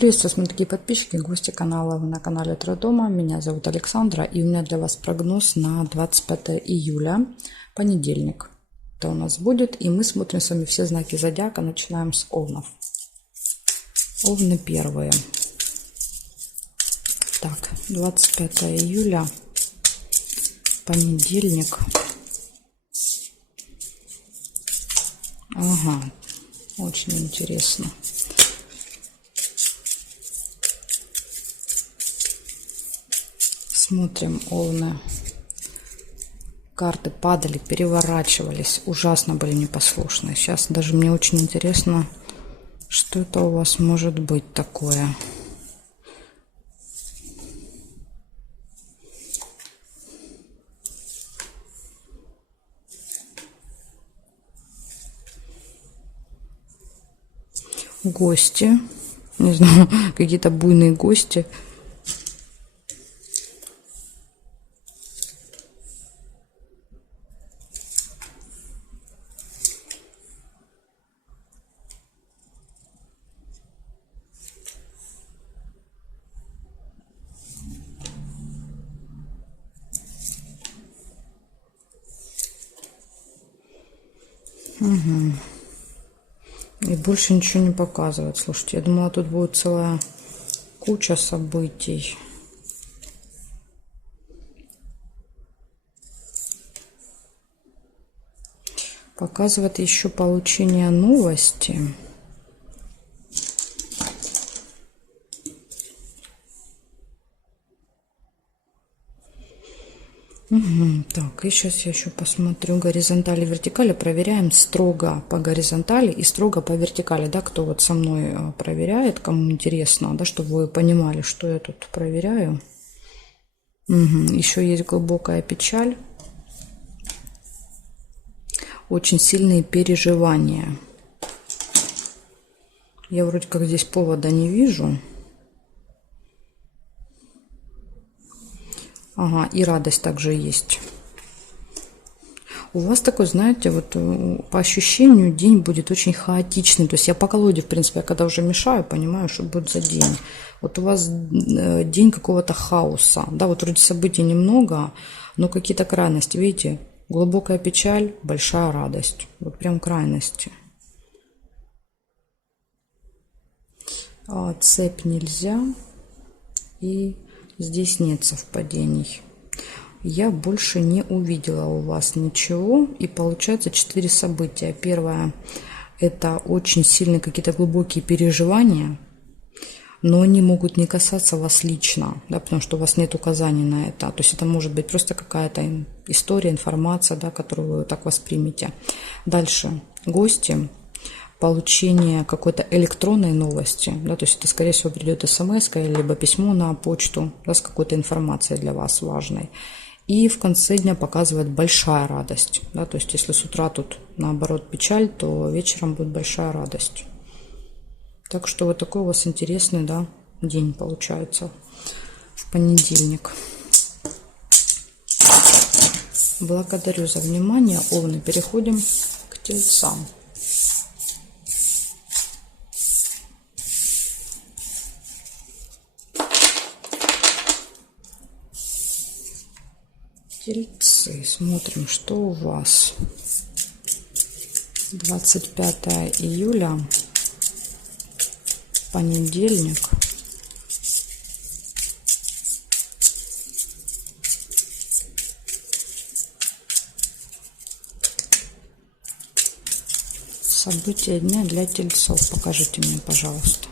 Приветствую, мои дорогие подписчики, гости канала. Вы на канале Таро Дома. Меня зовут Александра, и у меня для вас прогноз на 25 июля, понедельник. Это у нас будет, и мы смотрим с вами все знаки зодиака. Начинаем с Овнов. Овны первые. Так, 25 июля, понедельник. Ага, очень интересно. Смотрим, Овны. Карты падали, переворачивались, ужасно были непослушны. Сейчас даже мне очень интересно, что это у вас может быть такое. Гости, не знаю, какие-то буйные гости. Угу. И больше ничего не показывает. Слушайте, я думала, тут будет целая куча событий. Показывает еще получение новости. Угу. Так, и сейчас я еще посмотрю горизонтали и вертикали. Проверяем строго по горизонтали и строго по вертикали. Да, кто вот со мной проверяет, кому интересно, да, чтобы вы понимали, что я тут проверяю. Угу. Еще есть глубокая печаль. Очень сильные переживания. Я вроде как здесь повода не вижу. Ага, и радость также есть. У вас такой, знаете, вот по ощущению день будет очень хаотичный. То есть я по колоде, в принципе, я когда уже мешаю, понимаю, что будет за день. Вот у вас день какого-то хаоса. Да, вот вроде событий немного, но какие-то крайности. Видите, глубокая печаль, большая радость. Вот прям крайности. Цепь нельзя. И здесь нет совпадений. Я больше не увидела у вас ничего. И получается 4 события. Первое – это очень сильные какие-то глубокие переживания. Но они могут не касаться вас лично, да, потому что у вас нет указаний на это. То есть это может быть просто какая-то история, информация, да, которую вы так воспримете. Дальше. Гости. Получение какой-то электронной новости, да, то есть это, скорее всего, придет смс либо письмо на почту, да, с какой-то информацией для вас важной. И в конце дня показывает большая радость, да, то есть если с утра тут наоборот печаль, то вечером будет большая радость. Так что вот такой у вас интересный, да, день получается в понедельник. Благодарю за внимание, Овны. Переходим к Тельцам. Тельцы, смотрим, что у вас. 25 июля, понедельник. События дня для тельцов. Покажите мне, пожалуйста.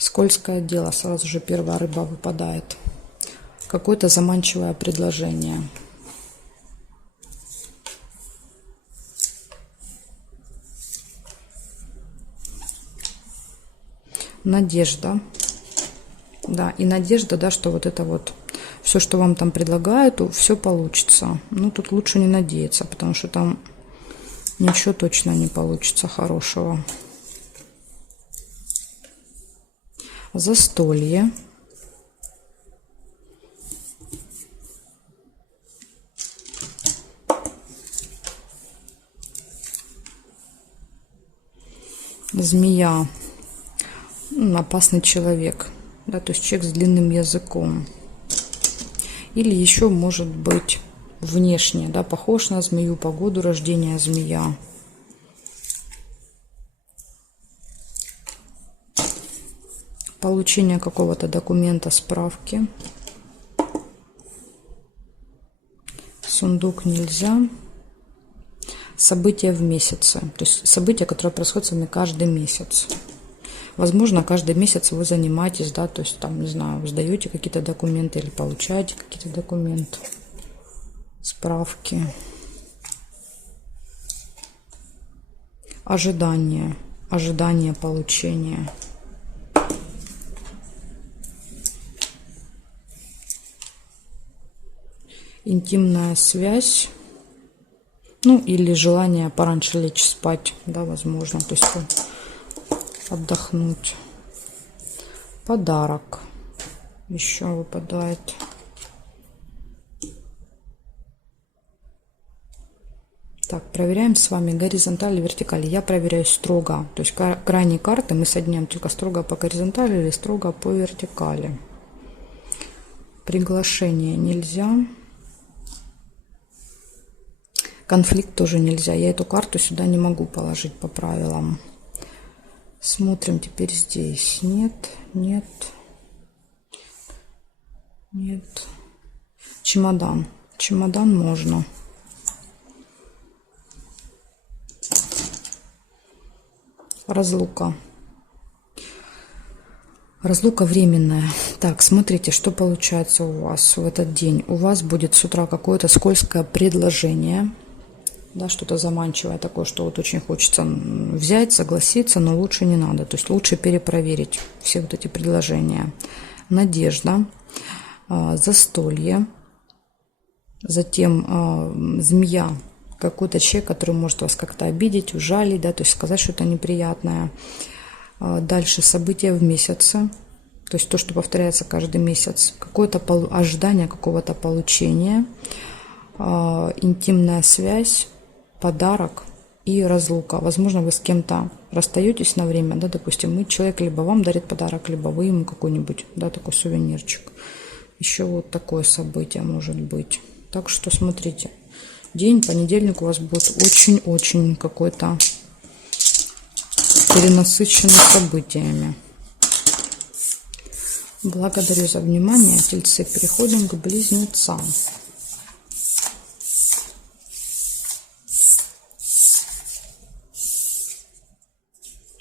Скользкое дело, сразу же первая рыба выпадает. Какое-то заманчивое предложение. Надежда. Да, и надежда, да, что вот это вот все, что вам там предлагают, все получится. Ну, тут лучше не надеяться, потому что там ничего точно не получится хорошего. Застолье. Змея, опасный человек, да, то есть человек с длинным языком. Или еще может быть внешне, да, похож на змею, по году рождения змея. Получение какого-то документа, справки. Сундук нельзя. События в месяце. То есть события, которые происходят с вами каждый месяц. Возможно, каждый месяц вы занимаетесь, да, то есть там, не знаю, сдаете какие-то документы или получаете какие-то документы, справки. Ожидание. Ожидание получения. Интимная связь. Ну, или желание пораньше лечь спать, да, возможно, то есть отдохнуть. Подарок еще выпадает. Так, проверяем с вами горизонталь и вертикаль. Я проверяю строго, то есть крайние карты мы соединяем только строго по горизонтали или строго по вертикали. Приглашение нельзя. Конфликт тоже нельзя. Я эту карту сюда не могу положить по правилам. Смотрим теперь здесь. Нет, нет, нет. Чемодан. Чемодан можно. Разлука. Разлука временная. Так, смотрите, что получается у вас в этот день. У вас будет с утра какое-то скользкое предложение. Да, что-то заманчивое такое, что вот очень хочется взять, согласиться, но лучше не надо. То есть лучше перепроверить все вот эти предложения. Надежда, застолье, затем змея, какой-то человек, который может вас как-то обидеть, ужалить, да, то есть сказать что-то неприятное. Дальше события в месяце, то есть то, что повторяется каждый месяц. Какое-то ожидание какого-то получения, интимная связь, подарок и разлука. Возможно, вы с кем-то расстаетесь на время, да, допустим, и человек либо вам дарит подарок, либо вы ему какой-нибудь, да, такой сувенирчик. Еще вот такое событие может быть. Так что смотрите, день, понедельник у вас будет очень-очень какой-то перенасыщенный событиями. Благодарю за внимание, тельцы. Переходим к близнецам.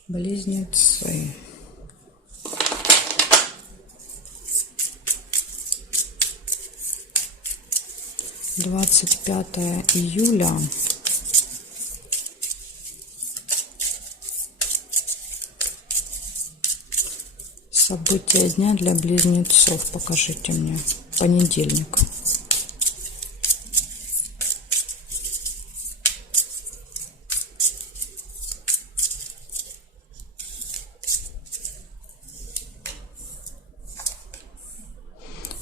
Близнецы. Двадцать 5 июля. События дня для близнецов. Покажите мне. Понедельник.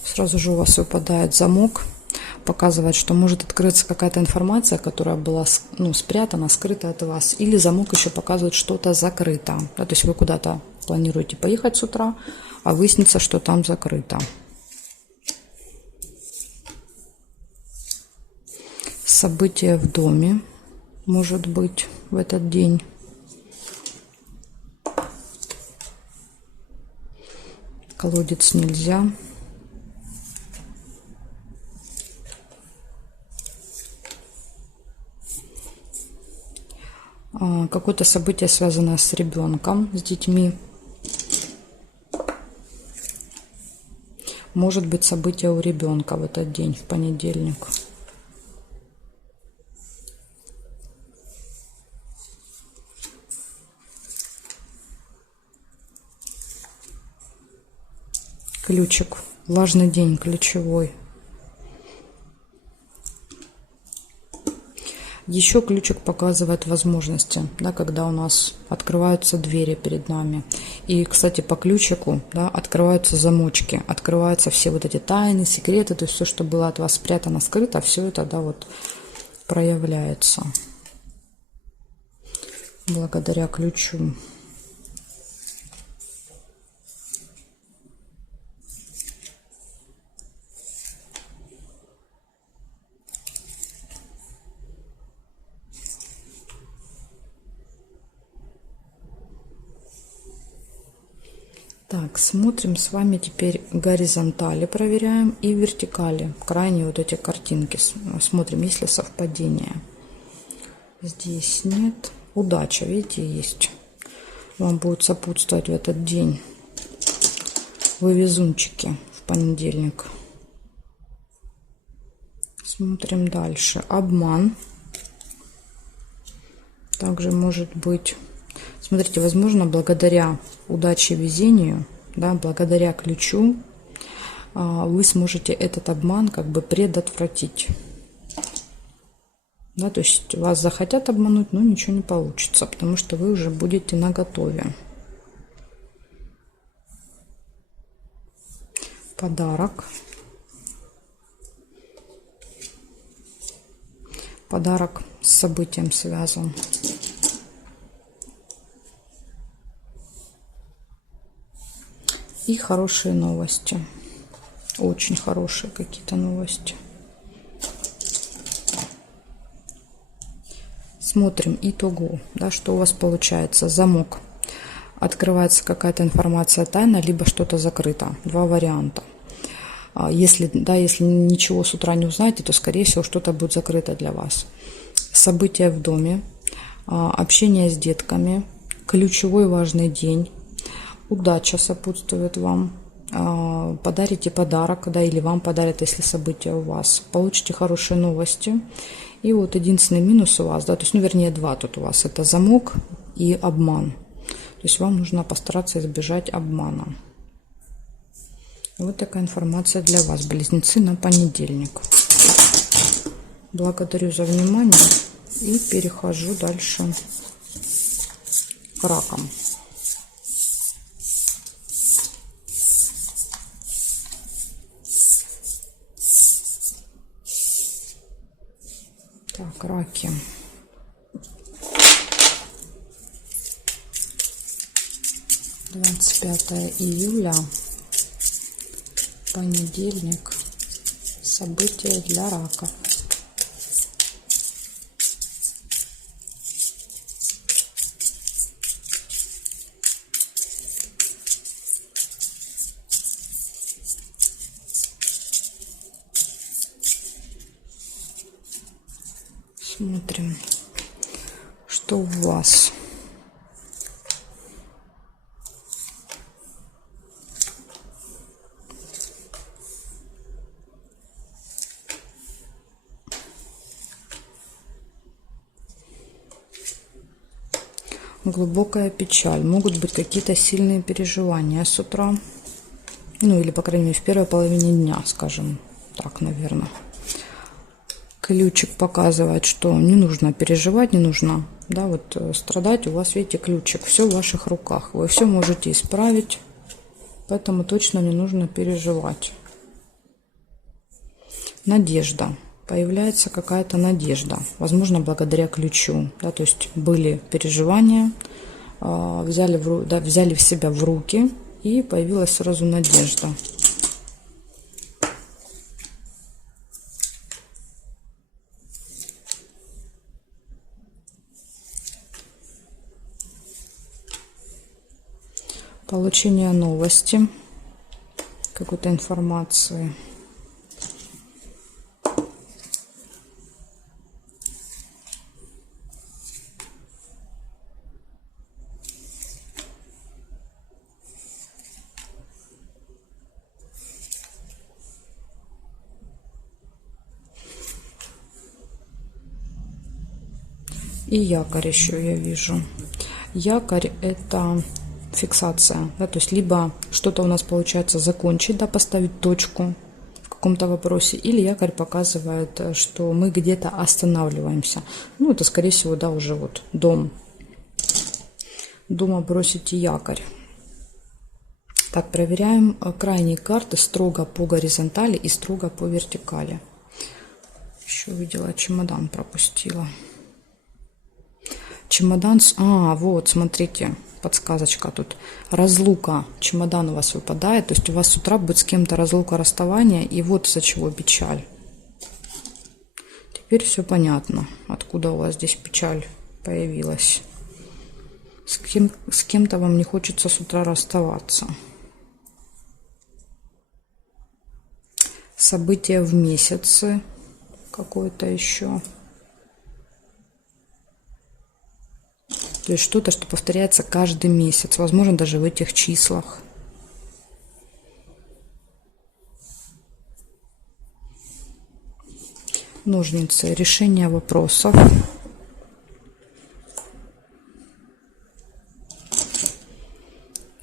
Сразу же у вас выпадает замок, показывает, что может открыться какая-то информация, которая была, ну, спрятана, скрыта от вас. Или замок еще показывает, что-то закрыто. Да, то есть вы куда-то планируете поехать с утра, а выяснится, что там закрыто. Событие в доме может быть в этот день. Колодец нельзя. Какое-то событие, связанное с ребенком, с детьми. Может быть событие у ребенка в этот день, в понедельник. Ключик. Важный день, ключевой. Еще ключик показывает возможности, да, когда у нас открываются двери перед нами. И, кстати, по ключику, да, открываются замочки, открываются все вот эти тайны, секреты, то есть все, что было от вас спрятано, скрыто, все это, да, вот проявляется благодаря ключу. Так, смотрим с вами теперь горизонтали, проверяем, и вертикали. Крайние вот эти картинки. Смотрим, есть ли совпадение. Здесь нет. Удача, видите, есть. Вам будет сопутствовать в этот день. Вы везунчики в понедельник. Смотрим дальше. Обман. Также может быть... Смотрите, возможно, благодаря удаче, везению, да, благодаря ключу, вы сможете этот обман как бы предотвратить. Да, то есть вас захотят обмануть, но ничего не получится, потому что вы уже будете наготове. Подарок. Подарок с событием связан. И хорошие новости. Очень хорошие какие-то новости. Смотрим итогу, да, что у вас получается. Замок. Открывается какая-то информация тайна, либо что-то закрыто. Два варианта. Если ничего с утра не узнаете, то, скорее всего, что-то будет закрыто для вас. События в доме. Общение с детками. Ключевой важный день. Удача сопутствует вам. Подарите подарок, да, или вам подарят, если события у вас. Получите хорошие новости. И вот единственный минус у вас, да, то есть, вернее, два тут у вас. Это замок и обман. То есть вам нужно постараться избежать обмана. Вот такая информация для вас, близнецы, на понедельник. Благодарю за внимание и перехожу дальше к ракам. Так, раки. Двадцать 25 июля, понедельник. События для раков. Смотрим, что у вас. Глубокая печаль. Могут быть какие-то сильные переживания с утра. Ну, или, по крайней мере, в первой половине дня, скажем так, наверное. Ключик показывает, что не нужно переживать, не нужно, да, вот страдать. У вас, видите, ключик, все в ваших руках. Вы все можете исправить, поэтому точно не нужно переживать. Надежда. Появляется какая-то надежда, возможно, благодаря ключу, да, то есть были переживания, взяли в себя в руки, и появилась сразу надежда. Получение новости, какой-то информации. И якорь еще я вижу. Якорь — это фиксация, да, то есть либо что-то у нас получается закончить, да, поставить точку в каком-то вопросе, или якорь показывает, что мы где-то останавливаемся. Ну, это, скорее всего, да, уже вот дом. Дома бросите якорь. Так, проверяем крайние карты строго по горизонтали и строго по вертикали. Еще увидела, чемодан пропустила. Чемодан с... вот, смотрите, подсказочка тут. Разлука. Чемодан у вас выпадает. То есть у вас с утра будет с кем-то разлука, расставание. И вот из-за чего печаль. Теперь все понятно, откуда у вас здесь печаль появилась. С кем-то вам не хочется с утра расставаться. События в месяце какое-то еще. То есть что-то, что повторяется каждый месяц, возможно, даже в этих числах. Ножницы. Решение вопросов.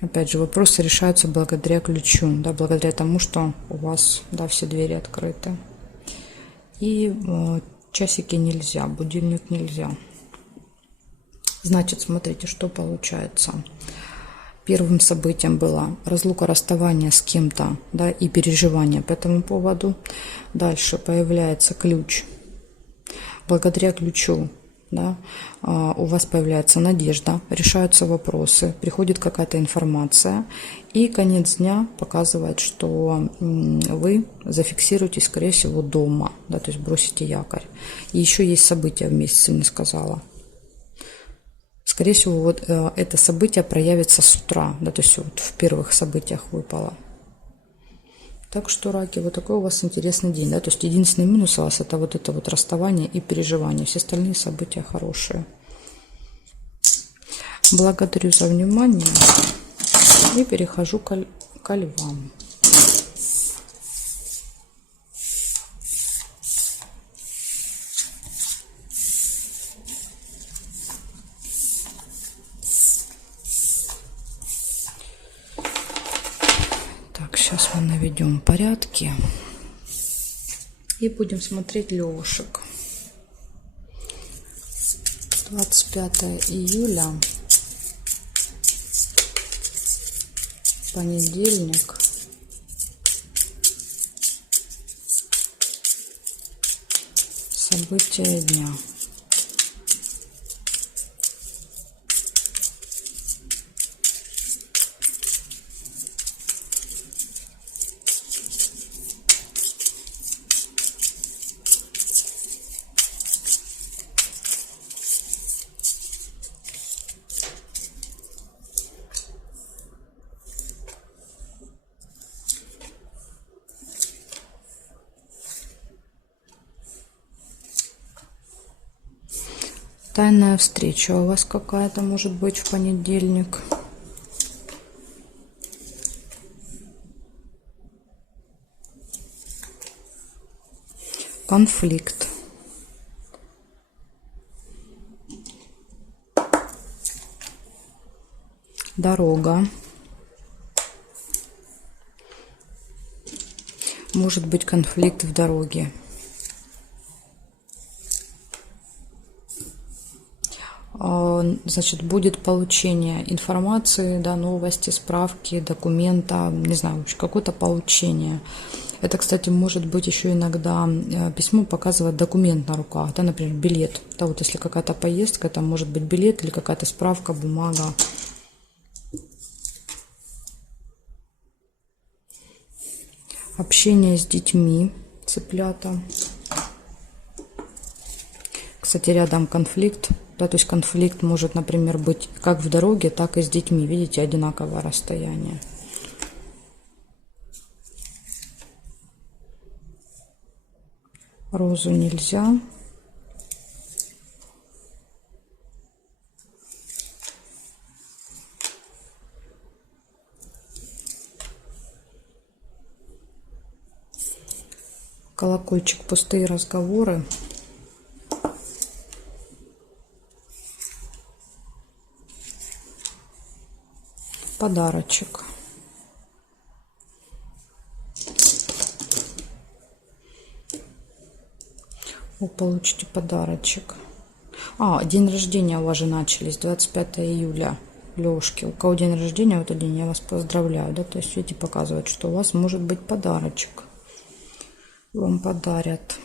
Опять же, вопросы решаются благодаря ключу, да, благодаря тому, что у вас, да, все двери открыты. И часики нельзя, будильник нельзя. Значит, смотрите, что получается. Первым событием было разлука, расставание с кем-то, да, и переживания по этому поводу. Дальше появляется ключ. Благодаря ключу, да, у вас появляется надежда, решаются вопросы, приходит какая-то информация. И конец дня показывает, что вы зафиксируетесь, скорее всего, дома, да, то есть бросите якорь. И еще есть события в месяце, не сказала. Скорее всего, вот это событие проявится с утра, да, то есть вот в первых событиях выпало. Так что, раки, вот такой у вас интересный день, да, то есть единственный минус у вас это вот расставание и переживание, все остальные события хорошие. Благодарю за внимание и перехожу к львам. Сейчас мы наведем порядки и будем смотреть левушек. 25 июля, понедельник. События дня. Тайная встреча у вас какая-то может быть в понедельник. Конфликт. Дорога. Может быть конфликт в дороге. Значит, будет получение информации, да, новости, справки, документа, не знаю, вообще какое-то получение. Это, кстати, может быть еще иногда письмо показывает документ на руках, да, например, билет. Да, вот если какая-то поездка, это может быть билет или какая-то справка, бумага. Общение с детьми, цыплята. Кстати, рядом конфликт. Да, то есть конфликт может, например, быть как в дороге, так и с детьми. Видите, одинаковое расстояние. Розу нельзя. Колокольчик, пустые разговоры. Подарочек. Вы получите подарочек. День рождения у вас же начались, 25 июля. Лёшки, у кого день рождения в этот день, я вас поздравляю, да, то есть, видите, показывает, что у вас может быть подарочек. Вам подарят.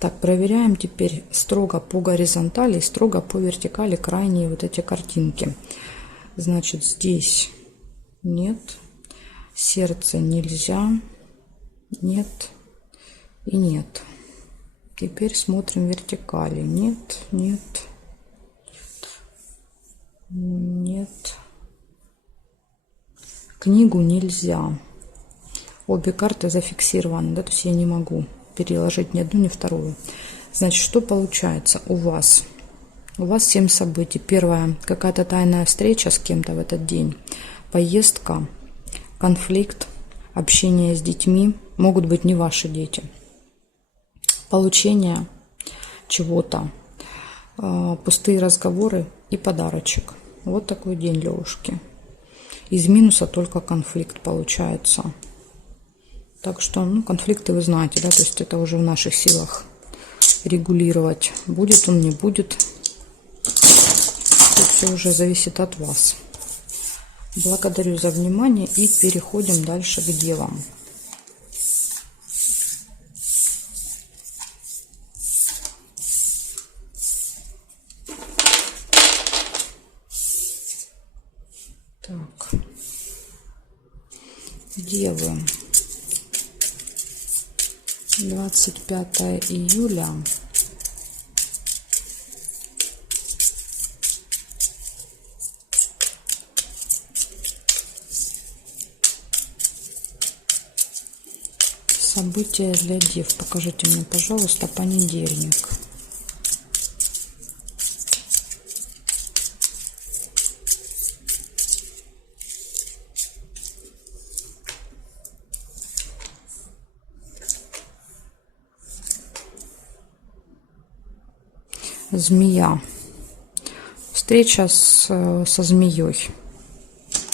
Так, проверяем теперь строго по горизонтали и строго по вертикали крайние вот эти картинки. Значит, здесь нет, сердце нельзя, нет и нет. Теперь смотрим вертикали. Нет, нет, нет. Книгу нельзя. Обе карты зафиксированы, да, то есть я не могу переложить ни одну, ни вторую. Значит, что получается у вас? У вас 7 событий. Первое, какая-то тайная встреча с кем-то в этот день. Поездка, конфликт, общение с детьми. Могут быть не ваши дети. Получение чего-то. Пустые разговоры и подарочек. Вот такой день, Левушки. Из минуса только конфликт получается. Так что, ну, конфликты вы знаете, да, то есть это уже в наших силах регулировать. Будет он, не будет. Тут все уже зависит от вас. Благодарю за внимание и переходим дальше к девам. Так. Девы. 25 июля. События для дев. Покажите мне, пожалуйста, понедельник. Змея. Встреча со змеей.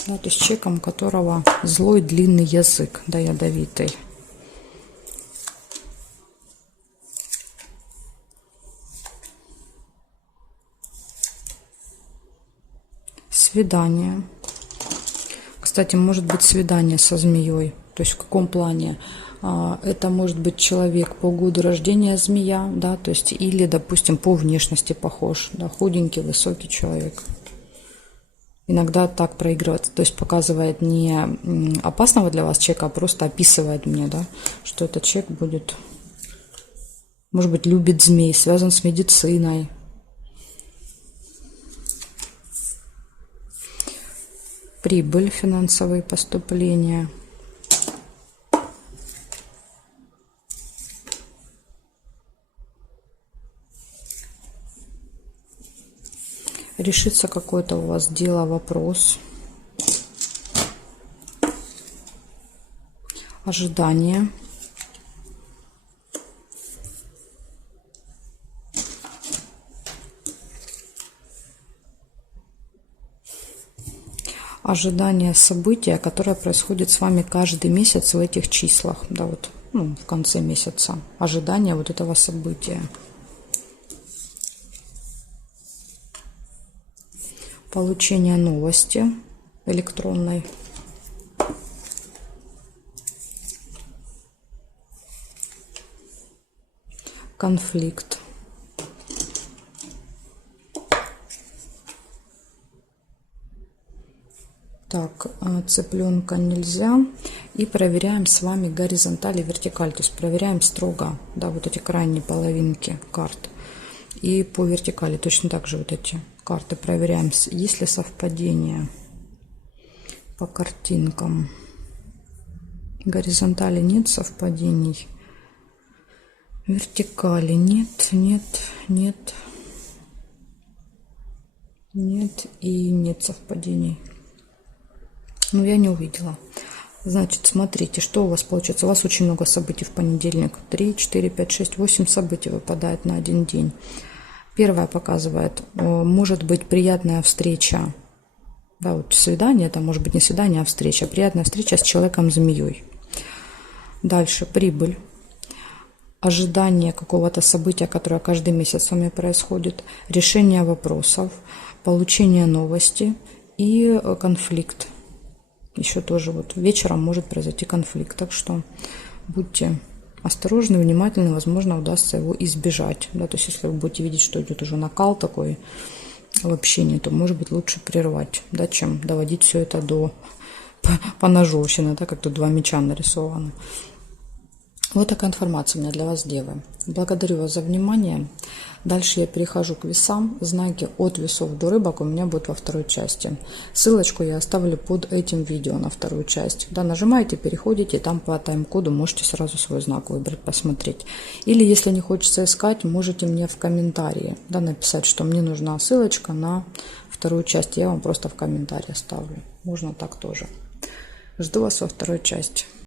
Да, то есть человеком, у которого злой длинный язык, да, ядовитый. Свидание. Кстати, может быть свидание со змеей. То есть в каком плане? Это может быть человек по году рождения змея, да, то есть или, допустим, по внешности похож, да, худенький, высокий человек. Иногда так проигрывается, то есть показывает не опасного для вас человека, а просто описывает мне, да, что этот человек будет, может быть, любит змей, связан с медициной. Прибыль, финансовые поступления. Решится какое-то у вас дело, вопрос. Ожидание. Ожидание события, которое происходит с вами каждый месяц в этих числах. Да, вот, ну, в конце месяца. Ожидание вот этого события. Получение новости электронной. Конфликт. Так, цыпленка нельзя. И проверяем с вами горизонталь и вертикаль. То есть проверяем строго, да, вот эти крайние половинки карт. И по вертикали точно так же вот эти карты проверяем, есть ли совпадение по картинкам. Горизонтали нет совпадений. Вертикали нет, нет, нет. Нет и нет совпадений. Ну, я не увидела. Значит, смотрите, что у вас получается. У вас очень много событий в понедельник. 3, 4, 5, 6, 8 событий выпадает на один день. Первое показывает, может быть приятная встреча. Да, вот свидание, это может быть не свидание, а встреча. Приятная встреча с человеком-змеей. Дальше прибыль. Ожидание какого-то события, которое каждый месяц с вами происходит. Решение вопросов. Получение новости и конфликт. Еще тоже вот вечером может произойти конфликт. Так что будьте осторожны, внимательны, возможно, удастся его избежать. Да, то есть, если вы будете видеть, что идет уже накал такой в общении, то, может быть, лучше прервать, да, чем доводить все это до поножовщины, да, как тут 2 меча нарисовано. Вот такая информация у меня для вас, девы. Благодарю вас за внимание. Дальше я перехожу к весам. Знаки от весов до рыбок у меня будут во второй части. Ссылочку я оставлю под этим видео на вторую часть. Да, нажимаете, переходите, там по тайм-коду можете сразу свой знак выбрать, посмотреть. Или если не хочется искать, можете мне в комментарии, да, написать, что мне нужна ссылочка на вторую часть. Я вам просто в комментарии оставлю. Можно так тоже. Жду вас во второй части.